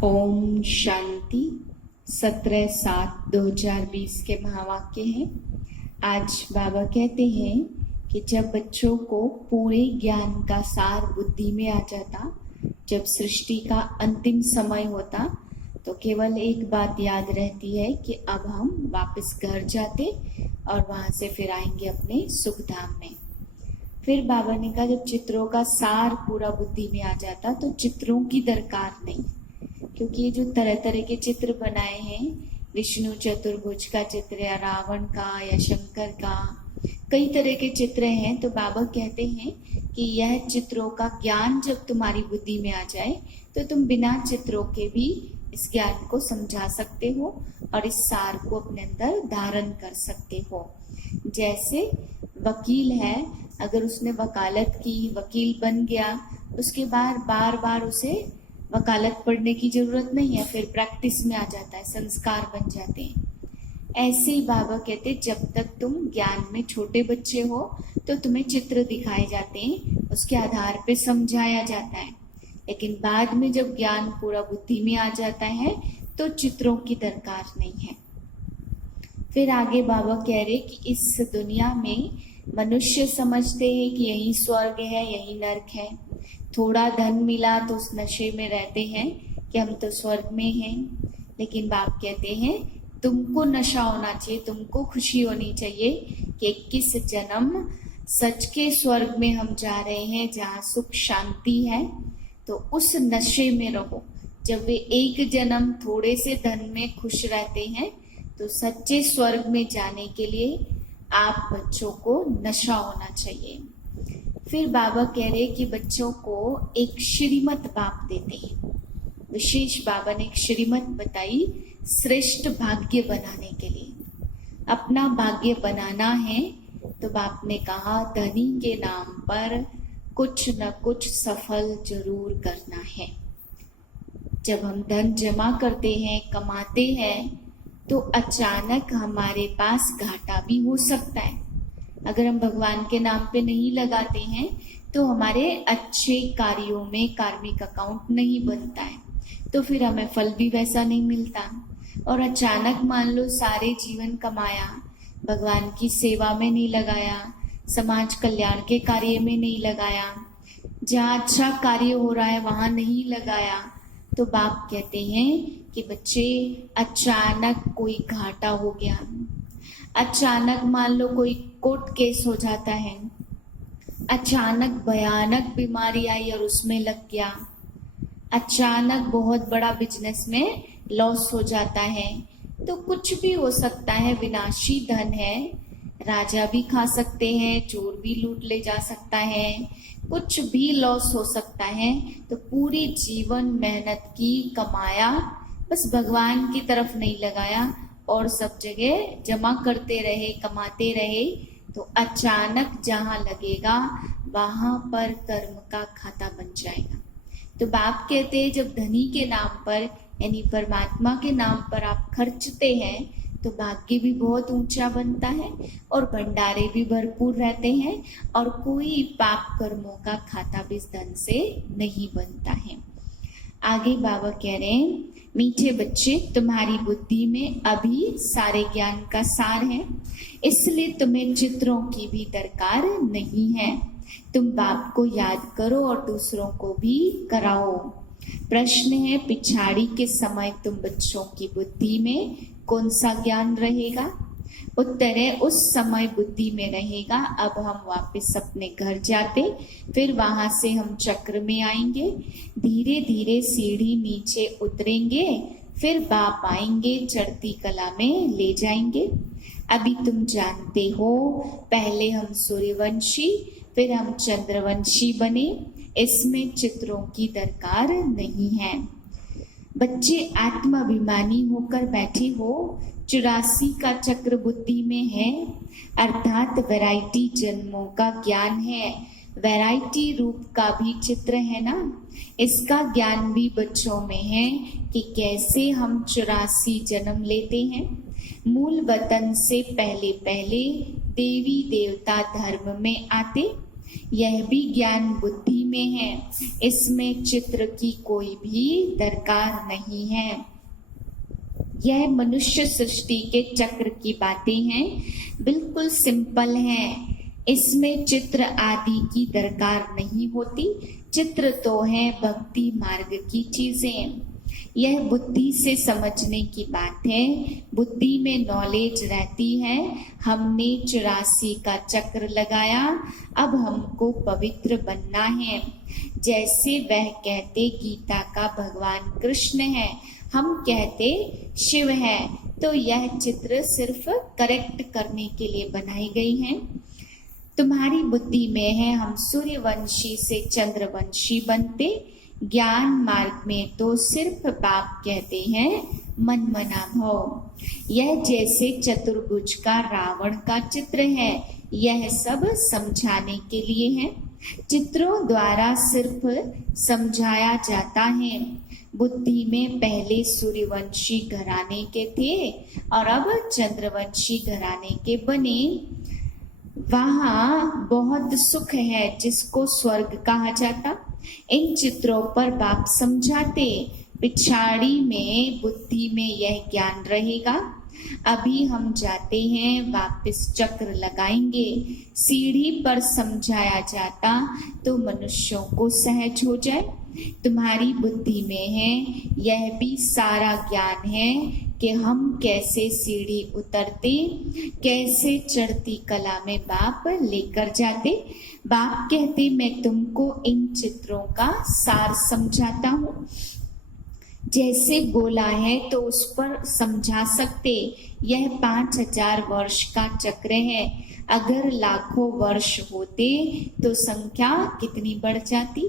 ओम शांति। 17/7/2020 के महावाक्य हैं। आज बाबा कहते हैं कि जब बच्चों को पूरे ज्ञान का सार बुद्धि में आ जाता, जब सृष्टि का अंतिम समय होता, तो केवल एक बात याद रहती है कि अब हम वापस घर जाते और वहां से फिर आएंगे अपने सुख धाम में। फिर बाबा ने कहा जब चित्रों का सार पूरा बुद्धि में आ जाता तो चित्रों की दरकार नहीं, क्योंकि ये जो तरह तरह के चित्र बनाए हैं, विष्णु चतुर्भुज का चित्र या रावण का या शंकर का, कई तरह के चित्र हैं। तो बाबा कहते हैं कि यह चित्रों का ज्ञान जब तुम्हारी बुद्धि में आ जाए तो तुम बिना चित्रों के भी इस ज्ञान को समझा सकते हो और इस सार को अपने अंदर धारण कर सकते हो। जैसे वकील है, अगर उसने वकालत की, वकील बन गया, उसके बाद बार बार उसे वकालत पढ़ने की जरूरत नहीं है, फिर प्रैक्टिस में आ जाता है, संस्कार बन जाते हैं। ऐसे ही बाबा कहते जब तक तुम ज्ञान में छोटे बच्चे हो तो तुम्हें चित्र दिखाए जाते हैं, उसके आधार पे समझाया जाता है, लेकिन बाद में जब ज्ञान पूरा बुद्धि में आ जाता है तो चित्रों की दरकार नहीं है। फिर आगे बाबा कह रहे कि इस दुनिया में मनुष्य समझते हैं कि यही स्वर्ग है, यही नरक है। थोड़ा धन मिला तो उस नशे में रहते हैं कि हम तो स्वर्ग में हैं, लेकिन बाप कहते हैं तुमको नशा होना चाहिए, तुमको खुशी होनी चाहिए कि 21 जन्म सच के स्वर्ग में हम जा रहे हैं, जहाँ सुख शांति है। तो उस नशे में रहो। जब वे एक जन्म थोड़े से धन में खुश रहते हैं तो सच्चे स्वर्ग में जाने के लिए आप बच्चों को नशा होना चाहिए। फिर बाबा कह रहे कि बच्चों को एक श्रीमत बाप देते हैं। विशेष बाबा ने एक श्रीमत बताई श्रेष्ठ भाग्य बनाने के लिए। अपना भाग्य बनाना है तो बाप ने कहा धनी के नाम पर कुछ न कुछ सफल जरूर करना है। जब हम धन जमा करते हैं, कमाते हैं, तो अचानक हमारे पास घाटा भी हो सकता है। अगर हम भगवान के नाम पे नहीं लगाते हैं तो हमारे अच्छे कार्यों में कार्मिक अकाउंट नहीं बनता है, तो फिर हमें फल भी वैसा नहीं मिलता। और अचानक मान लो सारे जीवन कमाया, भगवान की सेवा में नहीं लगाया, समाज कल्याण के कार्य में नहीं लगाया, जहाँ अच्छा कार्य हो रहा है वहां नहीं लगाया, तो बाप कहते हैं कि बच्चे अचानक कोई घाटा हो गया, अचानक मान लो कोई कोर्ट केस हो जाता है, अचानक भयानक बीमारी आई और उसमें लग गया, अचानक बहुत बड़ा बिजनेस में लॉस हो जाता है, तो कुछ भी हो सकता है। विनाशी धन है, राजा भी खा सकते हैं, चोर भी लूट ले जा सकता है, कुछ भी लॉस हो सकता है। तो पूरी जीवन मेहनत की, कमाया, बस भगवान की तरफ नहीं लगाया और सब जगह जमा करते रहे, कमाते रहे, तो अचानक जहां लगेगा वहां पर कर्म का खाता बन जाएगा। तो बाप कहते हैं जब धनी के नाम पर यानी परमात्मा के नाम पर आप खर्चते हैं तो भाग्य भी बहुत ऊंचा बनता है और भंडारे भी भरपूर रहते हैं और कोई पाप कर्मों का खाता भी इस धन से नहीं बनता है। आगे बाबा कह रहे हैं मीठे बच्चे, तुम्हारी बुद्धि में अभी सारे ज्ञान का सार है, इसलिए तुम्हें चित्रों की भी दरकार नहीं है। तुम बाप को याद करो और दूसरों को भी कराओ। प्रश्न है पिछाड़ी के समय तुम बच्चों की बुद्धि में कौन सा ज्ञान रहेगा? उत्तर है उस समय बुद्धि में रहेगा अब हम वापस अपने घर जाते, फिर वहां से हम चक्र में आएंगे, धीरे धीरे सीढ़ी नीचे उतरेंगे, फिर बाप आएंगे, चढ़ती कला में ले जाएंगे। अभी तुम जानते हो पहले हम सूर्यवंशी फिर हम चंद्रवंशी बने, इसमें चित्रों की दरकार नहीं है। बच्चे आत्माभिमानी होकर बैठे हो, 84 का चक्र बुद्धि में है, अर्थात वैरायटी जन्मों का ज्ञान है, वैरायटी रूप का भी चित्र है ना, इसका ज्ञान भी बच्चों में है कि कैसे हम 84 जन्म लेते हैं। मूल वतन से पहले पहले देवी देवता धर्म में आते, यह भी ज्ञान बुद्धि में है, इसमें चित्र की कोई भी दरकार नहीं है। यह मनुष्य सृष्टि के चक्र की बातें हैं, बिल्कुल सिंपल हैं। इसमें चित्र आदि की दरकार नहीं होती। चित्र तो है भक्ति मार्ग की चीजें। यह बुद्धि से समझने की बात है। बुद्धि में नॉलेज रहती है। हमने 84 का चक्र लगाया, अब हमको पवित्र बनना है। जैसे वह कहते गीता का भगवान कृष्ण है, हम कहते शिव है, तो यह चित्र सिर्फ करेक्ट करने के लिए बनाई गई है। तुम्हारी बुद्धि में है हम सूर्यवंशी से चंद्रवंशी बनते। ज्ञान मार्ग में तो सिर्फ बाप कहते हैं मन मना भव। यह जैसे चतुर्भुज का रावण का चित्र है, यह सब समझाने के लिए है। चित्रों द्वारा सिर्फ समझाया जाता है। बुद्धि में पहले सूर्यवंशी घराने के थे और अब चंद्रवंशी घराने के बने। वहाँ बहुत सुख है जिसको स्वर्ग कहा जाता। इन चित्रों पर बाप समझाते। पिछाड़ी में बुद्धि में यह ज्ञान रहेगा। अभी हम जाते हैं, वापस चक्र लगाएंगे। सीढ़ी पर समझाया जाता तो मनुष्यों को सहज हो जाए। तुम्हारी बुद्धि में है, यह भी सारा ज्ञान है कि हम कैसे सीढ़ी उतरते, कैसे चढ़ती कला में बाप लेकर जाते। बाप कहते मैं तुमको इन चित्रों का सार समझाता हूँ। जैसे गोला है तो उस पर समझा सकते। यह 5000 वर्ष का चक्र है। अगर लाखों वर्ष होते तो संख्या कितनी बढ़ जाती।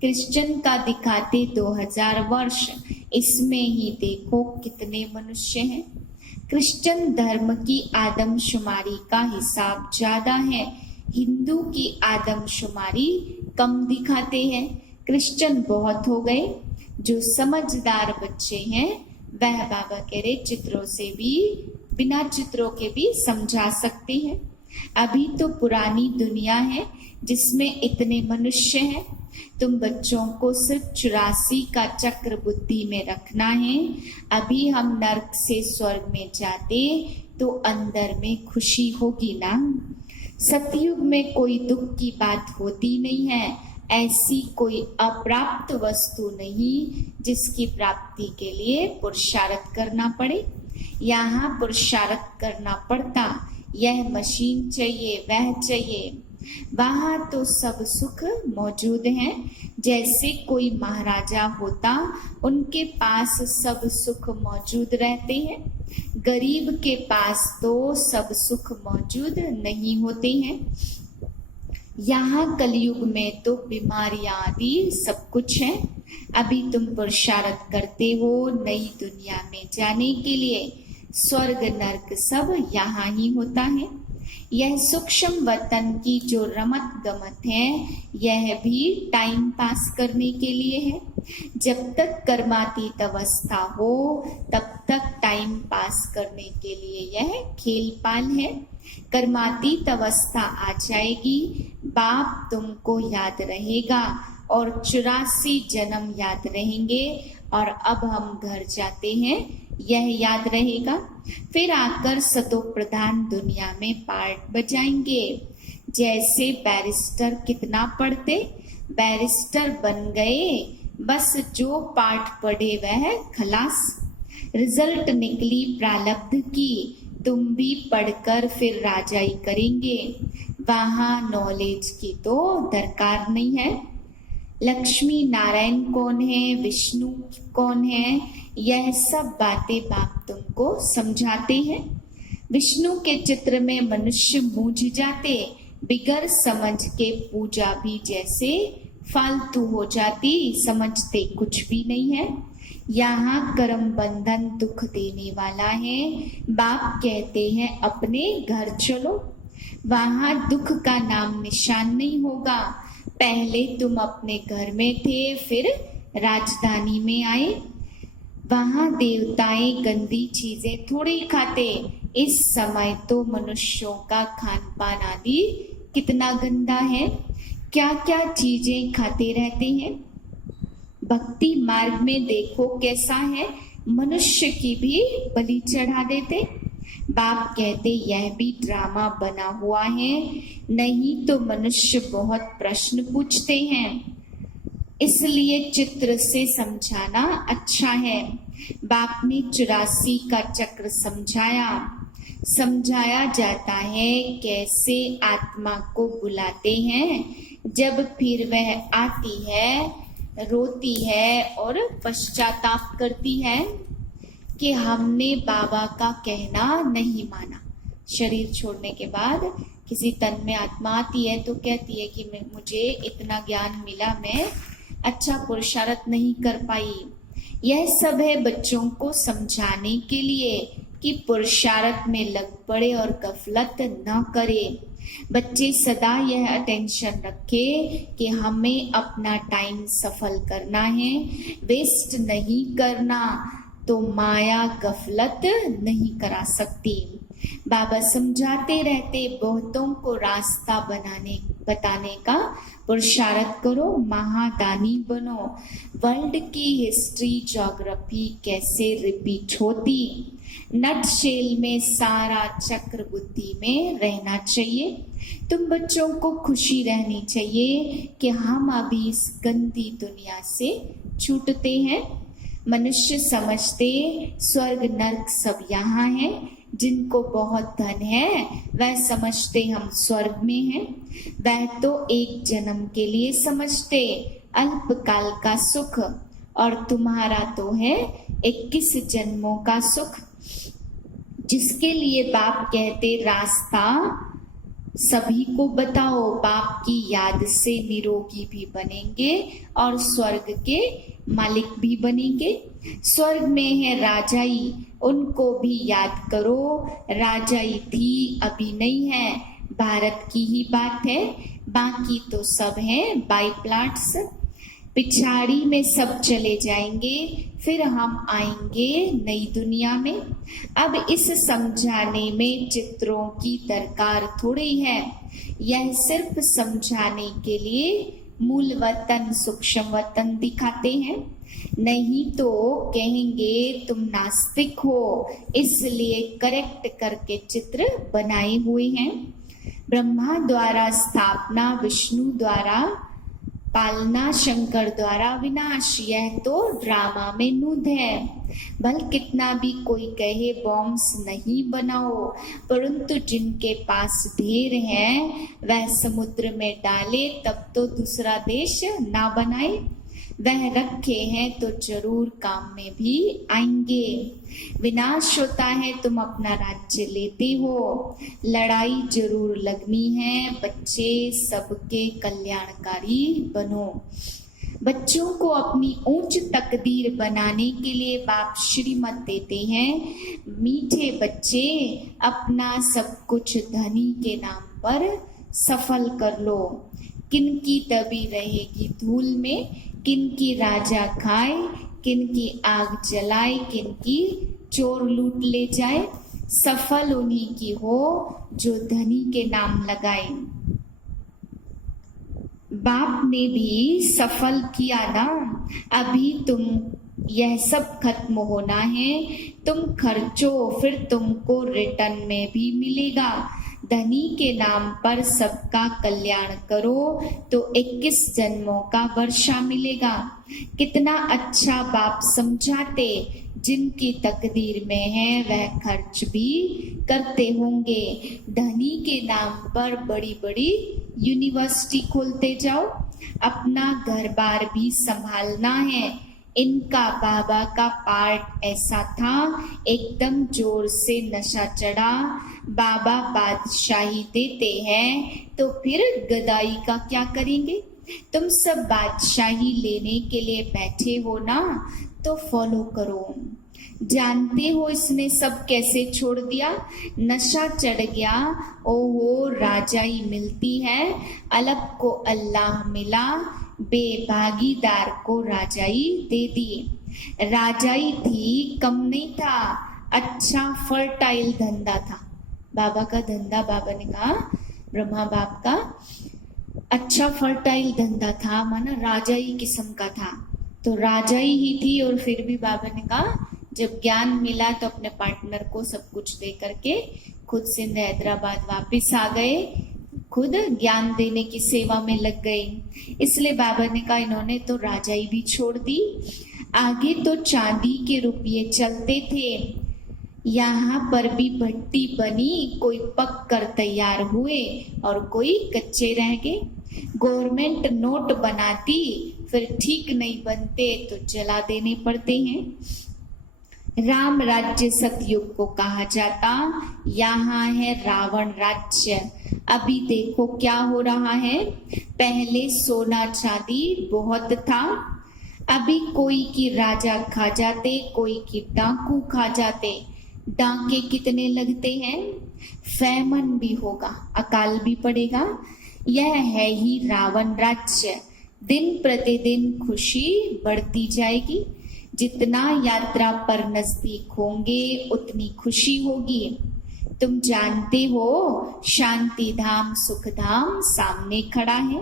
क्रिश्चियन का दिखाते 2000 वर्ष, इसमें ही देखो कितने मनुष्य हैं। क्रिश्चियन धर्म की आदमशुमारी का हिसाब ज्यादा है, हिंदू की आदमशुमारी कम दिखाते हैं। क्रिश्चियन बहुत हो गए। जो समझदार बच्चे हैं वह बाबा कह रहे चित्रों से भी, बिना चित्रों के भी समझा सकते हैं। अभी तो पुरानी दुनिया है जिसमें इतने मनुष्य हैं। तुम बच्चों को सिर्फ 84 का चक्र बुद्धि में रखना है। अभी हम नर्क से स्वर्ग में जाते तो अंदर में खुशी होगी ना। सतयुग में कोई दुख की बात होती नहीं है। ऐसी कोई अप्राप्त वस्तु नहीं जिसकी प्राप्ति के लिए पुरुषार्थ करना पड़े। यहाँ पुरुषार्थ करना पड़ता। यह मशीन चाहिए, वह चाहिए। वहाँ तो सब सुख मौजूद है। जैसे कोई महाराजा होता, उनके पास सब सुख मौजूद रहते हैं। गरीब के पास तो सब सुख मौजूद नहीं होते हैं। यहाँ कलयुग में तो बीमारियां आदि सब कुछ है। अभी तुम पुरुषार्थ करते हो नई दुनिया में जाने के लिए। स्वर्ग नर्क सब यहाँ ही होता है। यह सूक्ष्म वतन की जो रमत गमत है, यह भी टाइम पास करने के लिए है। जब तक कर्मातीत अवस्था हो तब तक टाइम पास करने के लिए यह खेल पाल है। कर्मातीत अवस्था आ जाएगी, बाप तुमको याद रहेगा और 84 जन्म याद रहेंगे। और अब हम घर जाते हैं, यह याद रहेगा। फिर आकर सतो प्रधान दुनिया में पार्ट बजाएंगे। जैसे बैरिस्टर कितना पढ़ते, बैरिस्टर बन गए, बस जो पाठ पढ़े वह खलास। रिजल्ट निकली प्रारब्ध की, तुम भी पढ़कर फिर राजाई करेंगे। वहाँ नॉलेज की तो दरकार नहीं है। लक्ष्मी नारायण कौन है, विष्णु कौन है, यह सब बातें बाप तुमको समझाते हैं। विष्णु के चित्र में मनुष्य मूझ जाते। बिगर समझ के पूजा भी जैसे फालतू हो जाती, समझते कुछ भी नहीं है। यहाँ कर्म बंधन दुख देने वाला है। बाप कहते हैं अपने घर चलो, वहाँ दुख का नाम निशान नहीं होगा। पहले तुम अपने घर में थे, फिर राजधानी में आए। वहाँ देवताएं गंदी चीजें थोड़ी खाते। इस समय तो मनुष्यों का खान पान आदि कितना गंदा है। क्या क्या चीजें खाते रहते हैं। भक्ति मार्ग में देखो कैसा है, मनुष्य की भी बलि चढ़ा देते। बाप कहते यह भी ड्रामा बना हुआ है, नहीं तो मनुष्य बहुत प्रश्न पूछते हैं, इसलिए चित्र से समझाना अच्छा है। बाप ने 84 का चक्र समझाया जाता है कैसे आत्मा को बुलाते हैं, जब फिर वह आती है, रोती है और पश्चाताप करती है कि हमने बाबा का कहना नहीं माना। शरीर छोड़ने के बाद किसी तन में आत्मा आती है तो कहती है कि मुझे इतना ज्ञान मिला, मैं अच्छा पुरुषार्थ नहीं कर पाई। यह सब है बच्चों को समझाने के लिए कि पुरुषार्थ में लग पड़े और गफलत न करे। बच्चे सदा यह अटेंशन रखे कि हमें अपना टाइम सफल करना है, वेस्ट नहीं करना, तो माया गफलत नहीं करा सकती। बाबा समझाते रहते बहुतों को रास्ता बताने का पुरुषार्थ करो, महादानी बनो। वर्ल्ड की हिस्ट्री ज्योग्राफी कैसे रिपीट होती, नट शेल में सारा चक्र बुद्धि में रहना चाहिए। तुम बच्चों को खुशी रहनी चाहिए कि हम अभी इस गंदी दुनिया से छूटते हैं। मनुष्य समझते स्वर्ग नर्क सब यहाँ है, जिनको बहुत धन है वह समझते हम स्वर्ग में हैं। वह तो एक जन्म के लिए समझते अल्पकाल का सुख, और तुम्हारा तो है 21 जन्मों का सुख, जिसके लिए बाप कहते रास्ता सभी को बताओ। बाप की याद से निरोगी भी बनेंगे और स्वर्ग के मालिक भी बनेंगे। स्वर्ग में है राजाई, उनको भी याद करो। राजाई थी, अभी नहीं है, भारत की ही बात है, बाकी तो सब है बाई प्लाट्स। पिछाड़ी में सब चले जाएंगे, फिर हम आएंगे नई दुनिया में। अब इस समझाने में चित्रों की दरकार थोड़ी है, यह सिर्फ समझाने के लिए मूल वतन सूक्ष्म वतन दिखाते हैं, नहीं तो कहेंगे तुम नास्तिक हो, इसलिए करेक्ट करके चित्र बनाए हुए हैं। ब्रह्मा द्वारा स्थापना, विष्णु द्वारा पालना, शंकर द्वारा विनाश, यह तो ड्रामा में नूद है। भल कितना भी कोई कहे बॉम्ब्स नहीं बनाओ, परंतु जिनके पास ढेर है वह समुद्र में डाले, तब तो दूसरा देश ना बनाए। वह रखे हैं तो जरूर काम में भी आएंगे। विनाश होता है तुम अपना राज्य लेते हो, लड़ाई जरूर लगनी है, बच्चे सबके कल्याणकारी बनो। बच्चों को अपनी ऊंच तकदीर बनाने के लिए बाप श्रीमत देते हैं। मीठे बच्चे, अपना सब कुछ धनी के नाम पर सफल कर लो। किनकी तभी रहेगी धूल में, किनकी राजा खाए, किनकी आग जलाए, किनकी चोर लूट ले जाए। सफल उन्हीं की हो जो धनी के नाम लगाए। बाप ने भी सफल किया ना, अभी तुम यह सब खत्म होना है। तुम खर्चो, फिर तुमको रिटर्न में भी मिलेगा। धनी के नाम पर सबका कल्याण करो तो 21 जन्मों का वर्षा मिलेगा। कितना अच्छा बाप समझाते, जिनकी तकदीर में है वह खर्च भी करते होंगे। धनी के नाम पर बड़ी बड़ी यूनिवर्सिटी खोलते जाओ, अपना घर बार भी संभालना है। इनका बाबा का पार्ट ऐसा था, एकदम जोर से नशा चढ़ा। बाबा बादशाही देते हैं तो फिर गदाई का क्या करेंगे। तुम सब बादशाही लेने के लिए बैठे हो ना, तो फॉलो करो। जानते हो इसने सब कैसे छोड़ दिया, नशा चढ़ गया। ओहो, राजाई मिलती है, अलग को अल्लाह मिला, बेभागीदार को राजाई दे दी। राजाई थी, कम नहीं था, अच्छा फर्टाइल धंधा था। बाबा का धंधा, बाबा ने कहा ब्रह्मा बाप का अच्छा फर्टाइल धंधा था, माना राजाई किस्म का था, तो राजाई ही थी। और फिर भी बाबा ने कहा जब ज्ञान मिला तो अपने पार्टनर को सब कुछ दे करके खुद सिंध हैदराबाद वापस आ गए, खुद ज्ञान देने की सेवा में लग गए। इसलिए बाबा ने कहा इन्होंने तो राजाई भी छोड़ दी। आगे तो चांदी के रुपये चलते थे, यहाँ पर भी भट्टी बनी, कोई पक कर तैयार हुए और कोई कच्चे रह गए। गवर्नमेंट नोट बनाती, फिर ठीक नहीं बनते तो जला देने पड़ते हैं। राम राज्य सतयुग को कहा जाता, यहाँ है रावण राज्य। अभी देखो क्या हो रहा है। पहले सोना चांदी बहुत था, अभी कोई की राजा खा जाते, कोई की डाकू खा जाते। डाके कितने लगते हैं, फैमन भी होगा, अकाल भी पड़ेगा। यह है ही रावण राज्य। दिन प्रतिदिन खुशी बढ़ती जाएगी, जितना यात्रा पर नजदीक होंगे उतनी खुशी होगी। तुम जानते हो शांति धाम सुख धाम सामने खड़ा है,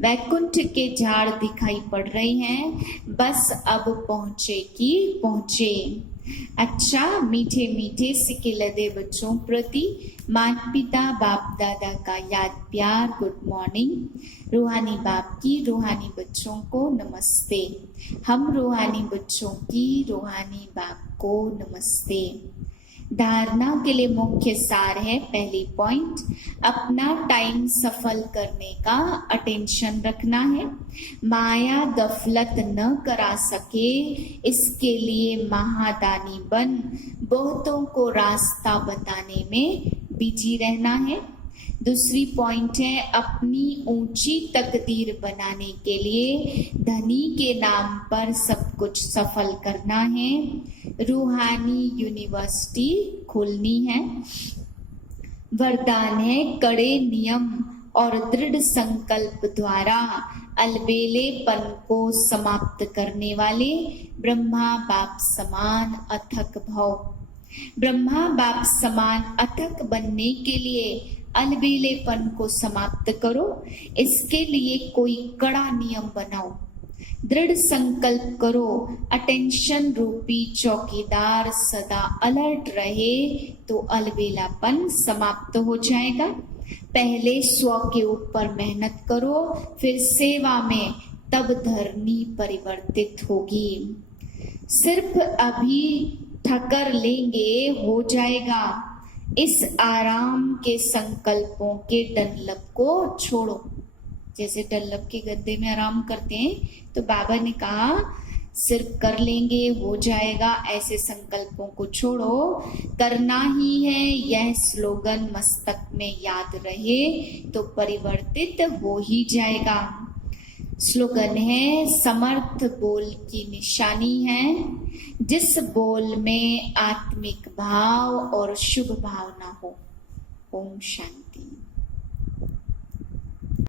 वैकुंठ के झाड़ दिखाई पड़ रहे हैं, बस अब पहुंचे की पहुंचे। अच्छा मीठे मीठे सिके लदे बच्चों प्रति माता पिता बाप दादा का याद प्यार गुड मॉर्निंग। रूहानी बाप की रूहानी बच्चों को नमस्ते। हम रूहानी बच्चों की रूहानी बाप को नमस्ते। धारणा के लिए मुख्य सार है, पहली पॉइंट, अपना टाइम सफल करने का अटेंशन रखना है। माया गफलत न करा सके, इसके लिए महादानी बन बहुतों को रास्ता बताने में बिजी रहना है। दूसरी पॉइंट है, अपनी ऊंची तकदीर बनाने के लिए धनी के नाम पर सब कुछ सफल करना है। रूहानी यूनिवर्सिटी खोलनी है। वरदान है, कड़े नियम और दृढ़ संकल्प द्वारा अलबेलेपन को समाप्त करने वाले ब्रह्मा बाप समान अथक भव। ब्रह्मा बाप समान अथक बनने के लिए अलबेलेपन को समाप्त करो। इसके लिए कोई कड़ा नियम बनाओ, दृढ़ संकल्प करो, अटेंशन रूपी चौकीदार सदा अलर्ट रहे तो अलबेलापन समाप्त हो जाएगा। पहले स्व के ऊपर मेहनत करो, फिर सेवा में, तब धरनी परिवर्तित होगी। सिर्फ अभी ठकर लेंगे हो जाएगा। इस आराम के संकल्पों के डनलप को छोड़ो। जैसे डनलप के गद्दे में आराम करते हैं, तो बाबा ने कहा सिर्फ कर लेंगे हो जाएगा, ऐसे संकल्पों को छोड़ो। करना ही है, यह स्लोगन मस्तक में याद रहे तो परिवर्तित हो ही जाएगा। स्लोगन है, समर्थ बोल की निशानी है, जिस बोल में आत्मिक भाव और शुभ भावना हो। ओम शांति।